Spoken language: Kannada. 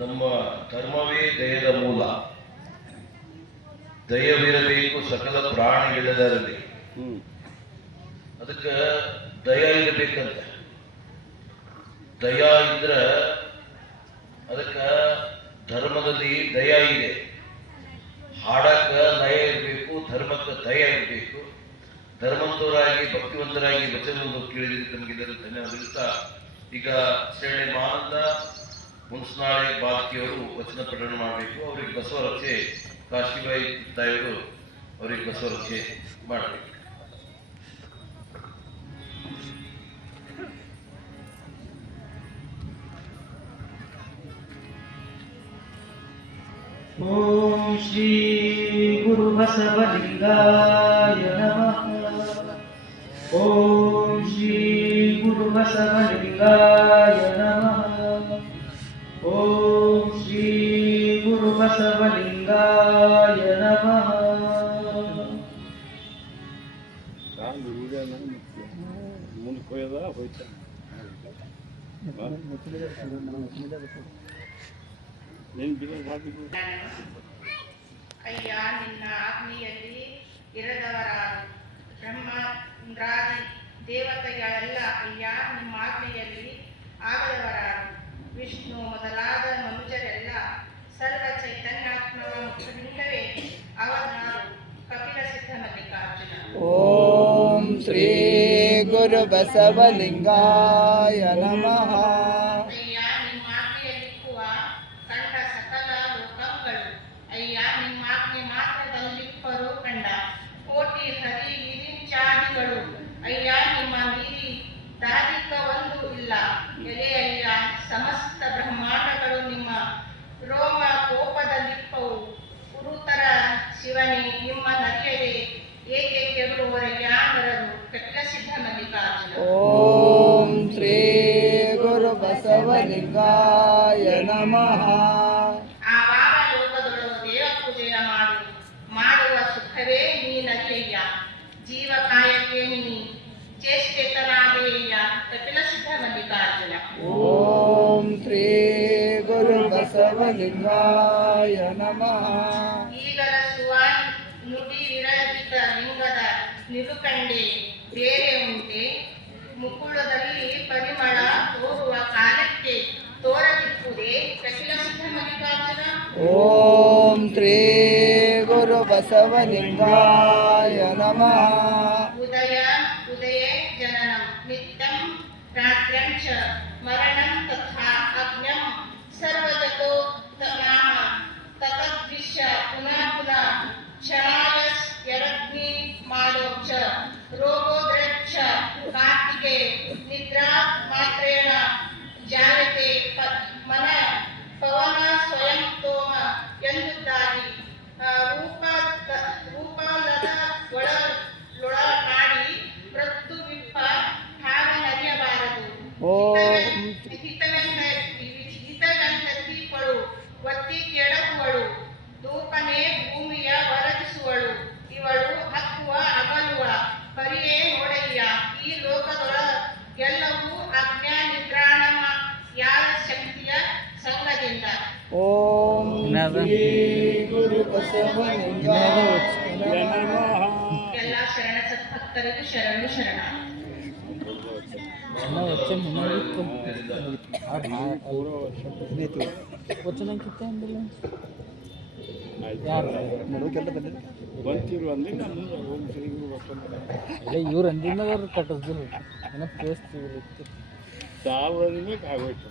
ನಮ್ಮ ಧರ್ಮವೇ ದಯದ ಮೂಲ. ದಯವಿರಬೇಕು ಸಕಲ ಪ್ರಾಣಿಗಳಿರಲಿ. ಅದಕ್ಕೆ ದಯ ಇರಬೇಕಂತ. ದಯ ಇದ್ರ ಅದಕ್ಕೆ ಧರ್ಮದಲ್ಲಿ ದಯ ಇದೆ. ಹಾಡಕ್ಕ ನಯ ಇರಬೇಕು, ಧರ್ಮಕ್ಕೆ ದಯ ಇರಬೇಕು. ಧರ್ಮವಂತರಾಗಿ ಭಕ್ತಿವಂತರಾಗಿ ವಚನವನ್ನು ಕೇಳಿದ್ರೆ ತಮಗೆಲ್ಲರೂ ಧನ್ಯವಾದ. ಈಗ ಶ್ರೇಣಿ ಮಾನಂದ ಮುನ್ಸ್ನಾಳೆ ಬಾಲಕಿಯವರು ವಚನ ಪಠಣ ಮಾಡಬೇಕು. ಅವರಿಗೆ ಬಸವರಕ್ಷೆ ಕಾಶಿಬಾಯಿ ತಾಯಿಯವರು ಅವರಿಗೆ ಬಸವರಕ್ಷೆ ಮಾಡಬೇಕು. ಓಂ ಶ್ರೀ ಗುರು ಬಸವಲಿಂಗಾಯ ನಮಃ. ಓಂ ಶ್ರೀ ಗುರು ಬಸವಲಿಂಗಾಯ ನಮಃ. ಓಂ ಶ್ರೀ ಗುರು ಬಸವಲಿಂಗಾಯ ನಮಃ. ಅಯ್ಯ ನಿನ್ನ ಆಜ್ಞೆಯಲ್ಲಿ ಇರದವರಾರು ಬ್ರಹ್ಮ ಇಂದ್ರಾದಿ ದೇವತೆಗಳೆಲ್ಲ ಅಯ್ಯ ನಿಮ್ಮ ಆಜ್ಞೆಯಲ್ಲಿ ಆಗದವರಾರು. ವಿಷ್ಣು ಮೊದಲಾದ ಮನುಜರೆಲ್ಲ ಸರ್ವ ಚೈತನ್ಯಾತ್ಮನ ಮುಖದಿಂದಲೇ ಅವನಾರು ಕಪಿಲ ಸಿದ್ಧ ಮಲ್ಲಿಕಾರ್ಜುನ. ಓಂ ಶ್ರೀ ಗುರು ಬಸವಲಿಂಗಾಯ ನಮಃ. ಅಯ್ಯ ನಿಮ್ಮ ಆಜ್ಞೆಯಲ್ಲಿಕ್ಕುವ ಕಂಡ ಸಕಲ ಲೋಕಗಳು ಅಯ್ಯ ನಿಮ್ಮ ಆಜ್ಞೆ ಮಾತ್ರದಲ್ಲಿಪ್ಪರು ಕಂಡ ಕೋಟಿ ಹರಿ ವಿರಿಂಚಾದಿಗಳು ಅಯ್ಯ ನಿಮ್ಮ ನೀರಿ ದಾದಿಕ ಒಂದು ಇಲ್ಲ. ಎಲೆ ಅಯ್ಯ ಸಮಸ್ತ ಬ್ರಹ್ಮಾಂಡಗಳು ನಿಮ್ಮ ರೋಮ ಕೋಪದಲ್ಲಿಪ್ಪವು. ಗುರುತರ ಶಿವನೇ ನಿಮ್ಮ ನರಿಯದೆ ಏಕೆ ಕೆಡುವವರಯ್ಯ ನರರು ಕಪಿಲ ಸಿದ್ಧ ಮಲ್ಲಿಕಾರ್ಜುನ. ಓಂ ಶ್ರೀ ಗುರು ಬಸವಲಿಂಗಾಯ ನಮಃ. ಆವಾಗ ಲೋಕದೊಳಗೆ ದೇವ ಪೂಜೆಯ ಮಾಡುವ ಸುಖವೇ ನೀ ನರಿಯಯ್ಯ. ಜೀವ ಕಾಯಕ್ಕೆ ನೀ ಚೇಷ್ಟೇತನಾದೆಯಯ್ಯ ಕಪಿಲ ಸಿದ್ಧ ಮಲ್ಲಿಕಾರ್ಜುನ. ಓಂ ಶ್ರೀ ಗುರು ಬಸವಲಿಂಗಾಯ ನಮಃ. ಈಗರಸುವ ನುಡಿ ವಿರಹಿತ ಲಿಂಗದ ನಿಲುಕಂಡೆ ಬೇರೆ ಉಂಟೆ. ಮುಕುಳದಲ್ಲಿ ಪರಿಮಳ ತೋರುವ ಕಾಲಕ್ಕೆ ತೋರದಿಪ್ಪುದೇ ಕಪಿಲ ಸಿದ್ಧ ಮಲ್ಲಿಕಾರ್ಜುನ. ಓಂ ಶ್ರೀ ಗುರು ಬಸವಲಿಂಗಾಯ ನಮಃ. ಉದಯ ಉದಯ ಜನನಂ ನಿತ್ಯಂ ರಾತ್ರ್ಯಂ ಚ ಮರಣಂ ತಥಾ ಅಗ್ನಂ ಸರ್ವಜಗೋ ನಾಮ ತತದ್ವಿಶ್ಯ ಪುನಃ ಪುನಃ ಕ್ಷಣಾಯಸ್ ಯರಗ್ನಿ ಮಾಲೋಚ ರೋಗೋದ್ರಕ್ಷ ಕಾರ್ತಿಕೆ ನಿದ್ರಾ ಮಾತ್ರೇಣ ಜಾಯತೆ ಮನ ಪವನ ಸ್ವಯಂ ತೋಮ ಎಂದುದಾಗಿ ರೂಪಲದ ಒಳನಾಡಿ ಪ್ರತ್ತು ವಿಪ್ಪ ಹಾವ ನರಿಯಬಾರದು. ಹಿತವೆಂದೀಪಳು ಒತ್ತಿ ಕೆಡಹುವಳು. ಧೂಪನೆ ಭೂಮಿಯ ಒರಗಿಸುವಳು. ಇವಳು ಹಕ್ಕುವ ಅಗಲುವ ಪರಿಯೇ ನೋಡಯ್ಯ. ಈ ಲೋಕದೊಳ ಎಲ್ಲವೂ ಅಜ್ಞಾ ನಿಗ್ರಾಣ ಯಾರ ಶಕ್ತಿಯ ಸಂಘದಿಂದ. ಓಂ ಶ್ರೀ ಗುರು ಬಸವಲಿಂಗಾಯ ನಮಃ. ಎಲ್ಲ ಶರಣ ಸದ್ಭಕ್ತರಿಗೂ ಶರಣು ಶರಣ. ಇವ್ರು ಅಂದಿನವರು ಕಟ್ಟಿಸ್ದಿಲ್ಲ ಏನೋ ತೋರಿಸ್ತೀವಿ ಸಾಲ ಆಗೋಯ್ತು.